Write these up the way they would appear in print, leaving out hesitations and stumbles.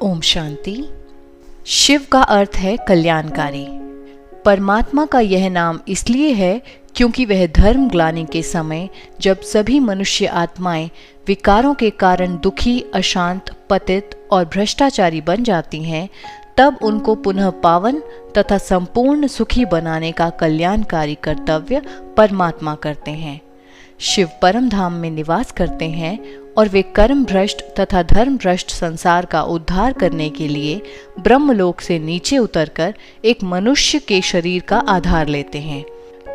ओम शांति। शिव का अर्थ है कल्याणकारी। परमात्मा का यह नाम इसलिए है क्योंकि वह धर्म ग्लानि के समय जब सभी मनुष्य आत्माएं विकारों के कारण दुखी, अशांत, पतित और भ्रष्टाचारी बन जाती हैं, तब उनको पुनः पावन तथा संपूर्ण सुखी बनाने का कल्याणकारी कर्तव्य परमात्मा करते हैं। शिव परम धाम में निवास करते हैं और वे कर्म भ्रष्ट तथा धर्म भ्रष्ट संसार का उद्धार करने के लिए ब्रह्मलोक से नीचे उतरकर एक मनुष्य के शरीर का आधार लेते हैं।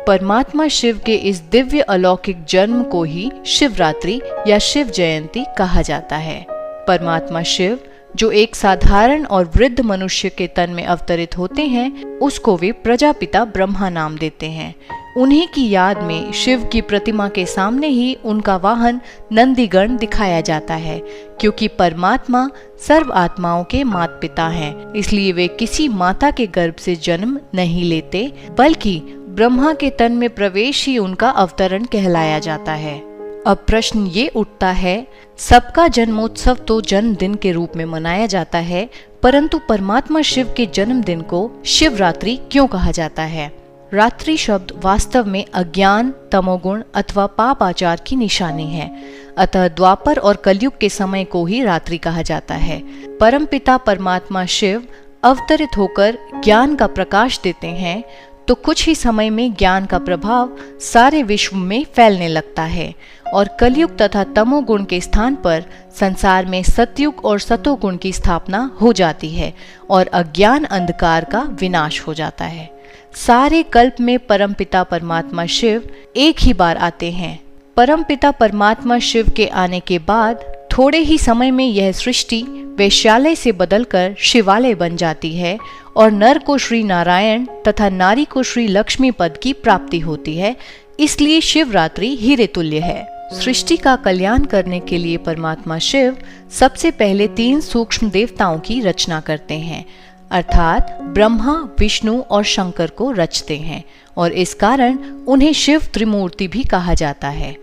परमात्मा शिव के इस दिव्य अलौकिक जन्म को ही शिवरात्रि या शिव जयंती कहा जाता है। परमात्मा शिव जो एक साधारण और वृद्ध मनुष्य के तन में अवतरित होते हैं, उसको वे प्रजापिता ब्रह्मा नाम देते हैं। उन्हीं की याद में शिव की प्रतिमा के सामने ही उनका वाहन नंदीगण दिखाया जाता है, क्योंकि परमात्मा सर्व आत्माओं के माता पिता हैं। इसलिए वे किसी माता के गर्भ से जन्म नहीं लेते, बल्कि ब्रह्मा के तन में प्रवेश ही उनका अवतरण कहलाया जाता है। अब प्रश्न ये उठता है, सबका जन्मोत्सव तो जन्मदिन के रूप में मनाया जाता है, परंतु परमात्मा शिव के जन्मदिन को शिवरात्रि क्यों कहा जाता है? रात्रि शब्द वास्तव में अज्ञान, तमोगुण अथवा पाप आचार की निशानी है। अतः द्वापर और कलयुग के समय को ही रात्रि कहा जाता है। परमपिता परमात्मा शिव अवतरित होकर ज्ञान का प्रकाश देते हैं, तो कुछ ही समय में ज्ञान का प्रभाव सारे विश्व में फैलने लगता है और कलयुग तथा तमोगुण के स्थान पर संसार में सतयुग और सतोगुण की स्थापना हो जाती है और अज्ञान अंधकार का विनाश हो जाता है। सारे कल्प में परमपिता परमात्मा शिव एक ही बार आते हैं। परमपिता परमात्मा शिव के आने के बाद थोड़े ही समय में यह सृष्टि वैश्यालय से बदलकर शिवालय बन जाती है और नर को श्री नारायण तथा नारी को श्री लक्ष्मी पद की प्राप्ति होती है। इसलिए शिवरात्रि हीरे तुल्य है। सृष्टि का कल्याण करने के लिए परमात्मा शिव सबसे पहले 3 सूक्ष्म देवताओं की रचना करते हैं, अर्थात ब्रह्मा, विष्णु और शंकर को रचते हैं और इस कारण उन्हें शिव त्रिमूर्ति भी कहा जाता है।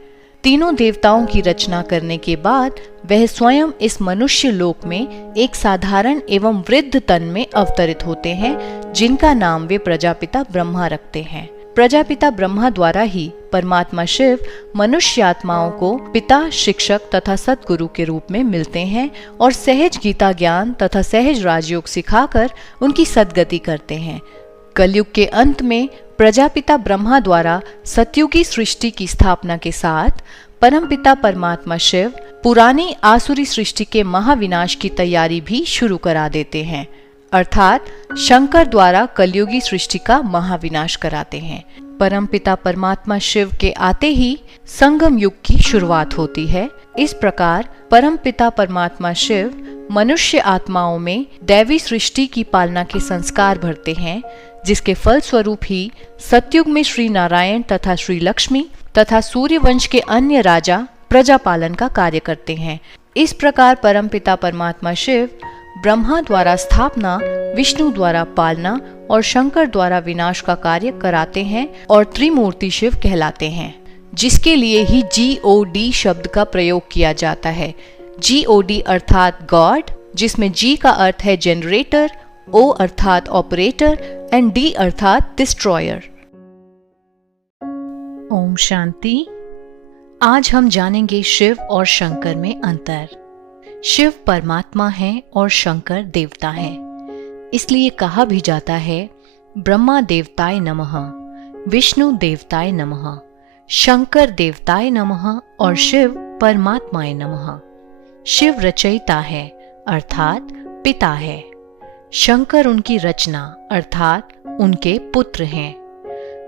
तीनों देवताओं की रचना करने के बाद वह स्वयं इस मनुष्य लोक में एक साधारण एवं वृद्ध तन में अवतरित होते हैं, जिनका नाम वे प्रजापिता ब्रह्मा रखते हैं। प्रजापिता ब्रह्मा द्वारा ही परमात्मा शिव मनुष्य आत्माओं को पिता, शिक्षक तथा सद्गुरु के रूप में मिलते हैं और सहज गीता ज्ञान तथा सहज राजयोग सिखाकर उनकी सद्गति करते हैं। कलयुग के अंत में प्रजापिता ब्रह्मा द्वारा सतयुगी सृष्टि की स्थापना के साथ परमपिता परमात्मा शिव पुरानी आसुरी सृष्टि के महाविनाश की तैयारी भी शुरू करा देते हैं, अर्थात शंकर द्वारा कलयुगी सृष्टि का महाविनाश कराते हैं। परमपिता परमात्मा शिव के आते ही संगम युग की शुरुआत होती है। इस प्रकार परमपिता परमात्मा शिव मनुष्य आत्माओं में दैवी सृष्टि की पालना के संस्कार भरते हैं, जिसके फलस्वरूप ही सतयुग में श्री नारायण तथा श्री लक्ष्मी तथा सूर्यवंश के अन्य राजा प्रजा पालन का कार्य करते हैं। इस प्रकार परमपिता परमात्मा शिव ब्रह्मा द्वारा स्थापना, विष्णु द्वारा पालना और शंकर द्वारा विनाश का कार्य कराते हैं और त्रिमूर्ति शिव कहलाते हैं, जिसके लिए ही GOD शब्द का प्रयोग किया जाता है। GOD अर्थात गॉड, जिसमें G का अर्थ है जनरेटर, O अर्थात ऑपरेटर एंड D अर्थात डिस्ट्रॉयर। ओम शांति। आज हम जानेंगे शिव और शंकर में अंतर। शिव परमात्मा है और शंकर देवता है। इसलिए कहा भी जाता है ब्रह्मा देवताय नमः, विष्णु देवताय नमः, शंकर देवताय नमः और शिव परमात्माय नमः। शिव रचयिता है अर्थात पिता है। शंकर उनकी रचना अर्थात उनके पुत्र हैं।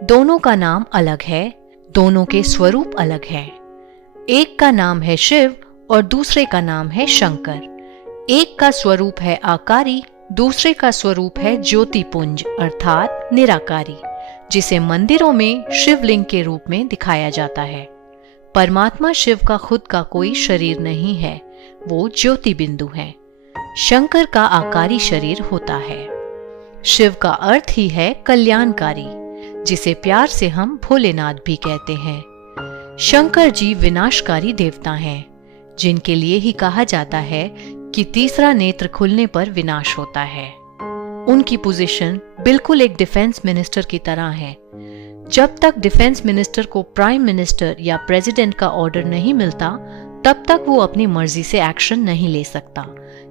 दोनों का नाम अलग है, दोनों के स्वरूप अलग हैं। एक का नाम है शिव और दूसरे का नाम है शंकर। एक का स्वरूप है आकारी, दूसरे का स्वरूप है ज्योतिपुंज अर्थात निराकारी, जिसे मंदिरों में शिवलिंग के रूप में दिखाया जाता है। परमात्मा शिव का खुद का कोई शरीर नहीं है, वो ज्योति बिंदु है। शंकर का आकारी शरीर होता है। शिव का अर्थ ही है कल्याणकारी, जिसे प्यार से हम भोलेनाथ भी कहते हैं। शंकर जी विनाशकारी देवता हैं, जिनके लिए ही कहा जाता है कि तीसरा नेत्र खुलने पर विनाश होता है। उनकी पोजीशन बिल्कुल एक डिफेंस मिनिस्टर की तरह है। जब तक डिफेंस मिनिस्टर को प्राइम मिनिस्टर या प्रेसिडेंट का ऑर्डर नहीं मिलता, तब तक वो अपनी मर्जी से एक्शन नहीं ले सकता।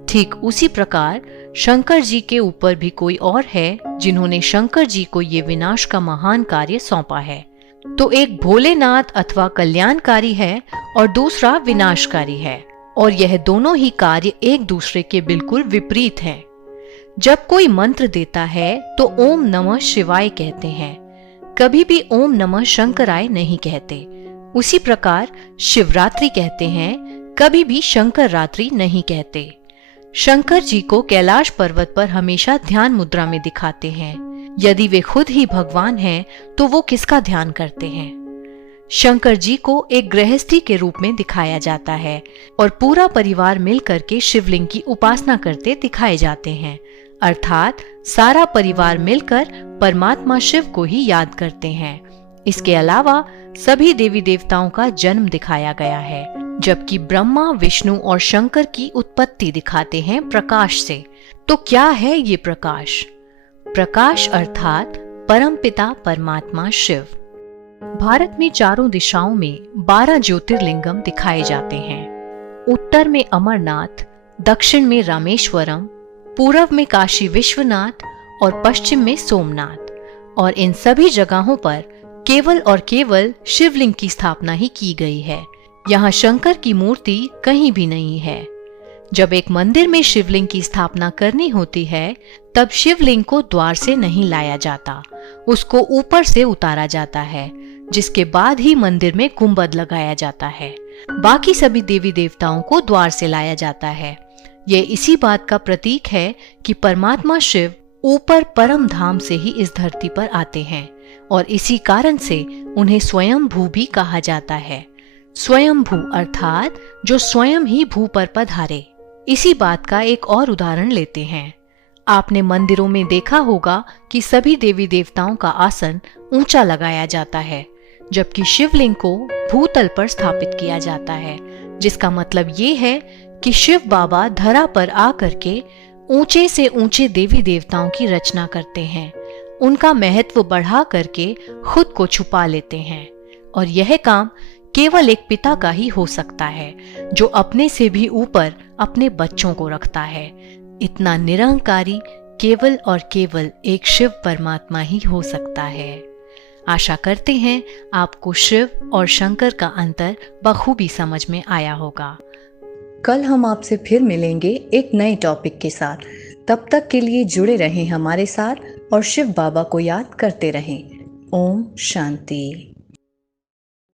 ठीक उसी प्रकार शंकर जी के ऊपर भी कोई और है जिन्होंने शंकर जी को ये विनाश का महान कार्य सौंपा है। तो एक भोलेनाथ अथवा कल्याणकारी है और दूसरा विनाशकारी है, और यह दोनों ही कार्य एक दूसरे के बिल्कुल विपरीत हैं। जब कोई मंत्र देता है तो ओम नमः शिवाय कहते हैं, कभी भी ओम नमः शंकराय नहीं कहते। उसी प्रकार शिवरात्रि कहते हैं, कभी भी शंकर रात्रि नहीं कहते। शंकर जी को कैलाश पर्वत पर हमेशा ध्यान मुद्रा में दिखाते हैं। यदि वे खुद ही भगवान हैं तो वो किसका ध्यान करते हैं? शंकर जी को एक गृहस्थी के रूप में दिखाया जाता है और पूरा परिवार मिलकर के शिवलिंग की उपासना करते दिखाए जाते हैं, अर्थात सारा परिवार मिलकर परमात्मा शिव को ही याद करते हैं। इसके अलावा सभी देवी देवताओं का जन्म दिखाया गया है, जबकि ब्रह्मा, विष्णु और शंकर की उत्पत्ति दिखाते हैं प्रकाश से। तो क्या है ये प्रकाश? प्रकाश अर्थात परमपिता परमात्मा शिव। भारत में चारों दिशाओं में 12 ज्योतिर्लिंगम दिखाए जाते हैं। उत्तर में अमरनाथ, दक्षिण में रामेश्वरम, पूर्व में काशी विश्वनाथ और पश्चिम में सोमनाथ। और इन सभी जगहों पर केवल और केवल शिवलिंग की स्थापना ही की गई है। यहाँ शंकर की मूर्ति कहीं भी नहीं है। जब एक मंदिर में शिवलिंग की स्थापना करनी होती है, तब शिवलिंग को द्वार से नहीं लाया जाता, उसको ऊपर से उतारा जाता है, जिसके बाद ही मंदिर में गुंबद लगाया जाता है। बाकी सभी देवी देवताओं को द्वार से लाया जाता है। ये इसी बात का प्रतीक है कि परमात्मा शिव ऊपर परम धाम से ही इस धरती पर आते हैं, और इसी कारण से उन्हें स्वयंभू भी कहा जाता है। स्वयंभू अर्थात जो स्वयं ही भू पर पधारे। इसी बात का एक और उदाहरण लेते हैं। आपने मंदिरों में देखा होगा कि सभी देवी देवताओं का आसन ऊंचा लगाया जाता है, जबकि शिवलिंग को भूतल पर स्थापित किया जाता है, जिसका मतलब ये है कि शिव बाबा धरा पर आकर के ऊंचे से ऊंचे देवी देवताओं की रचना करते हैं, उनका महत्व बढ़ा करके खुद को छुपा लेते हैं। और यह काम केवल एक पिता का ही हो सकता है, जो अपने से भी ऊपर अपने बच्चों को रखता है। इतना निरंकारी केवल और केवल एक शिव परमात्मा ही हो सकता है। आशा करते हैं आपको शिव और शंकर का अंतर बखूबी समझ में आया होगा। कल हम आपसे फिर मिलेंगे एक नए टॉपिक के साथ। तब तक के लिए जुड़े रहें हमारे साथ और शिव बाबा को याद करते रहें। ओम शांति।